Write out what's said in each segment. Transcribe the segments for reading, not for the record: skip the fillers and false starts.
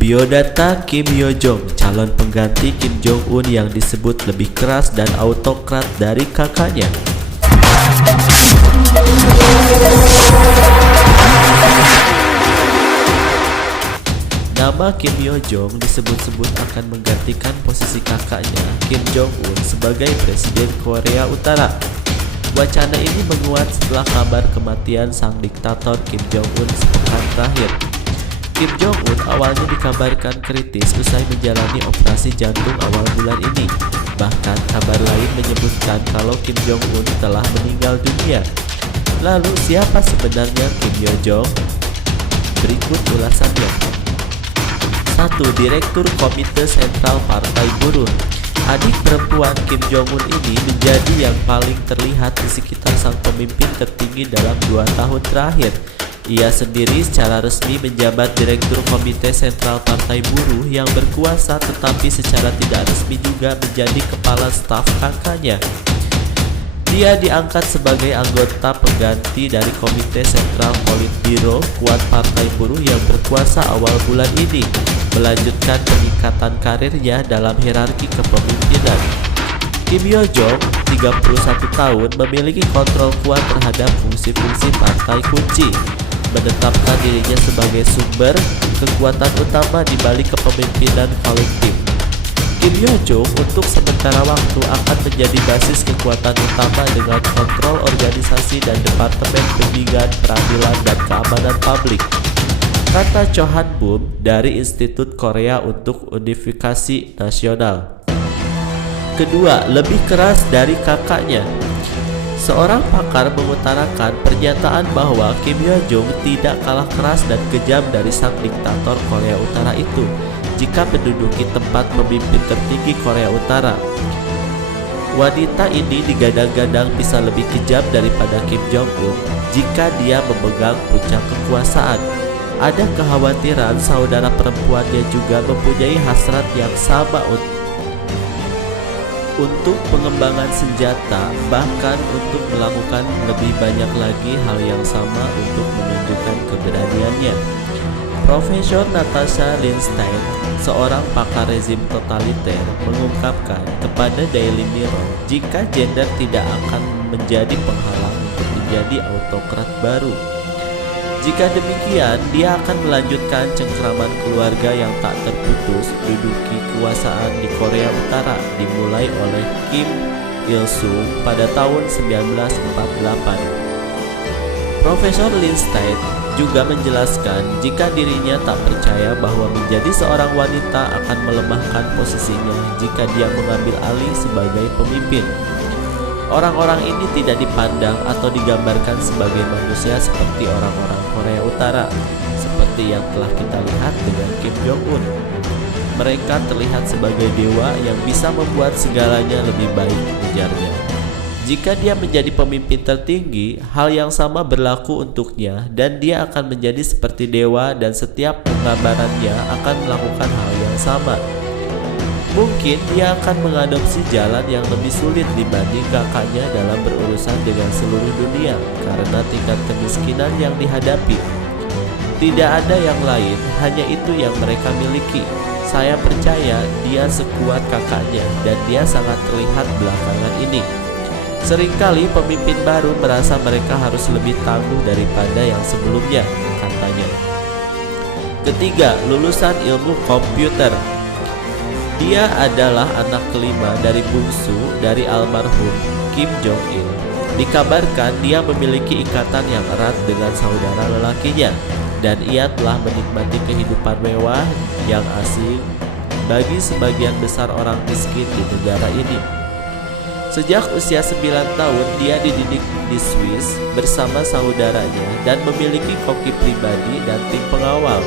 Biodata Kim Yo Jong, calon pengganti Kim Jong Un yang disebut lebih keras dan autokrat dari kakaknya. Nama Kim Yo Jong disebut-sebut akan menggantikan posisi kakaknya Kim Jong Un sebagai Presiden Korea Utara. Wacana ini menguat setelah kabar kematian sang diktator Kim Jong Un sepekan terakhir. Kim Jong Un awalnya dikabarkan kritis usai menjalani operasi jantung awal bulan ini. Bahkan kabar lain menyebutkan kalau Kim Jong Un telah meninggal dunia. Lalu siapa sebenarnya Kim Yo Jong? Berikut ulasannya. 1. Direktur Komite Sentral Partai Buruh. Adik perempuan Kim Jong Un ini menjadi yang paling terlihat di sekitar sang pemimpin tertinggi dalam 2 tahun terakhir. Ia sendiri secara resmi menjabat Direktur Komite Sentral Partai Buruh yang berkuasa, tetapi secara tidak resmi juga menjadi kepala staf kakaknya. Dia diangkat sebagai anggota pengganti dari Komite Sentral Politbiro Kuat Partai Buruh yang berkuasa awal bulan ini, melanjutkan peningkatan karirnya dalam hierarki kepemimpinan. Kim Yo Jong, 31 tahun, memiliki kontrol kuat terhadap fungsi-fungsi partai kunci, menetapkan dirinya sebagai sumber kekuatan utama di balik kepemimpinan kolektif. Kim Yo Jong untuk sementara waktu akan menjadi basis kekuatan utama dengan kontrol organisasi dan Departemen Bimbingan Peradilan dan Keamanan Publik, kata Cho Han Bum dari Institut Korea untuk Unifikasi Nasional. Kedua, lebih keras dari kakaknya. Seorang pakar mengutarakan pernyataan bahwa Kim Yo Jong tidak kalah keras dan kejam dari sang diktator Korea Utara itu jika menduduki tempat pemimpin tertinggi Korea Utara. Wanita ini digadang-gadang bisa lebih kejam daripada Kim Jong Un jika dia memegang puncak kekuasaan. Ada kekhawatiran saudara perempuannya juga mempunyai hasrat yang sama untuk pengembangan senjata, bahkan untuk melakukan lebih banyak lagi hal yang sama untuk menunjukkan keberaniannya. Profesor Natasha Linstein, seorang pakar rezim totaliter, mengungkapkan kepada Daily Mirror jika gender tidak akan menjadi penghalang untuk menjadi autokrat baru. Jika demikian, dia akan melanjutkan cengkraman keluarga yang tak terputus menduduki kekuasaan di Korea Utara, dimulai oleh Kim Il-sung pada tahun 1948. Profesor Linstein juga menjelaskan jika dirinya tak percaya bahwa menjadi seorang wanita akan melemahkan posisinya jika dia mengambil alih sebagai pemimpin. Orang-orang ini tidak dipandang atau digambarkan sebagai manusia seperti orang-orang Korea Utara, seperti yang telah kita lihat dengan Kim Jong Un. Mereka terlihat sebagai dewa yang bisa membuat segalanya lebih baik, ujarnya. Jika dia menjadi pemimpin tertinggi, hal yang sama berlaku untuknya dan dia akan menjadi seperti dewa dan setiap penggambarannya akan melakukan hal yang sama. Mungkin dia akan mengadopsi jalan yang lebih sulit dibanding kakaknya dalam berurusan dengan seluruh dunia karena tingkat kemiskinan yang dihadapi. Tidak ada yang lain, hanya itu yang mereka miliki. Saya percaya dia sekuat kakaknya dan dia sangat terlihat belakangan ini. Seringkali pemimpin baru merasa mereka harus lebih tangguh daripada yang sebelumnya, katanya. Ketiga, lulusan ilmu komputer. Dia adalah anak kelima dari bungsu dari almarhum Kim Jong Il. Dikabarkan dia memiliki ikatan yang erat dengan saudara lelakinya, dan ia telah menikmati kehidupan mewah yang asing bagi sebagian besar orang miskin di negara ini. Sejak usia 9 tahun, dia dididik di Swiss bersama saudaranya dan memiliki koki pribadi dan tim pengawal.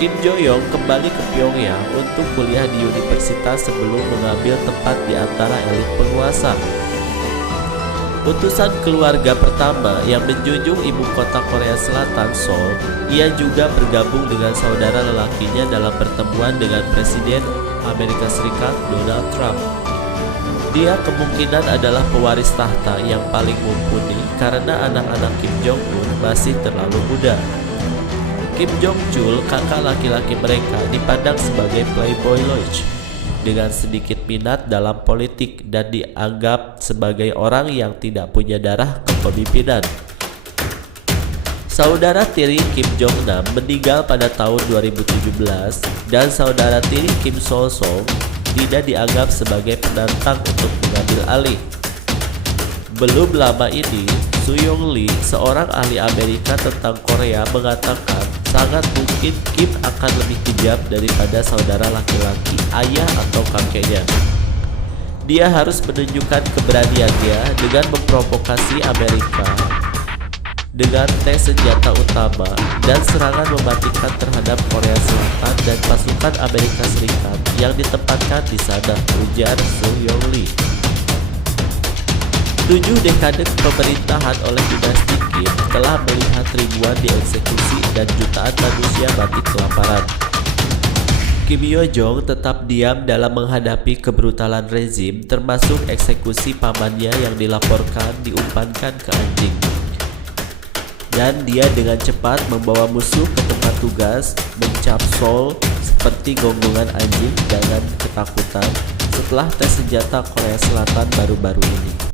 Kim Jo Young kembali ke Pyongyang untuk kuliah di universitas sebelum mengambil tempat di antara elit penguasa. Utusan keluarga pertama yang menjunjung ibu kota Korea Selatan, Seoul, ia juga bergabung dengan saudara lelakinya dalam pertemuan dengan Presiden Amerika Serikat Donald Trump. Dia kemungkinan adalah pewaris tahta yang paling mumpuni karena anak-anak Kim Jong Un masih terlalu muda. Kim Jong Chul, kakak laki-laki mereka, dipandang sebagai playboy lounge dengan sedikit minat dalam politik dan dianggap sebagai orang yang tidak punya darah kepemimpinan. Saudara tiri Kim Jong Nam meninggal pada tahun 2017 dan saudara tiri Kim Sol Song tidak dianggap sebagai penantang untuk mengambil alih. Belum lama ini, Su Yong Lee, seorang ahli Amerika tentang Korea, mengatakan sangat mungkin Kim akan lebih kejam daripada saudara laki-laki, ayah atau kakeknya. Dia harus menunjukkan keberaniannya dengan memprovokasi Amerika dengan tes senjata utama dan serangan mematikan terhadap Korea Selatan dan pasukan Amerika Serikat yang ditempatkan di sana, ujar Su Yong Lee. 7 dekade pemerintahan oleh dinasti Kim telah melihat ribuan dieksekusi dan jutaan manusia mati kelaparan. Kim Yo Jong tetap diam dalam menghadapi kebrutalan rezim, termasuk eksekusi pamannya yang dilaporkan diumpankan ke anjing. Dan dia dengan cepat membawa musuh ke tempat tugas, mencap Seoul seperti gonggongan anjing dengan ketakutan setelah tes senjata Korea Selatan baru-baru ini.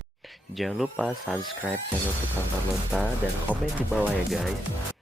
Jangan lupa subscribe channel Tukang Carlota dan komen di bawah ya guys.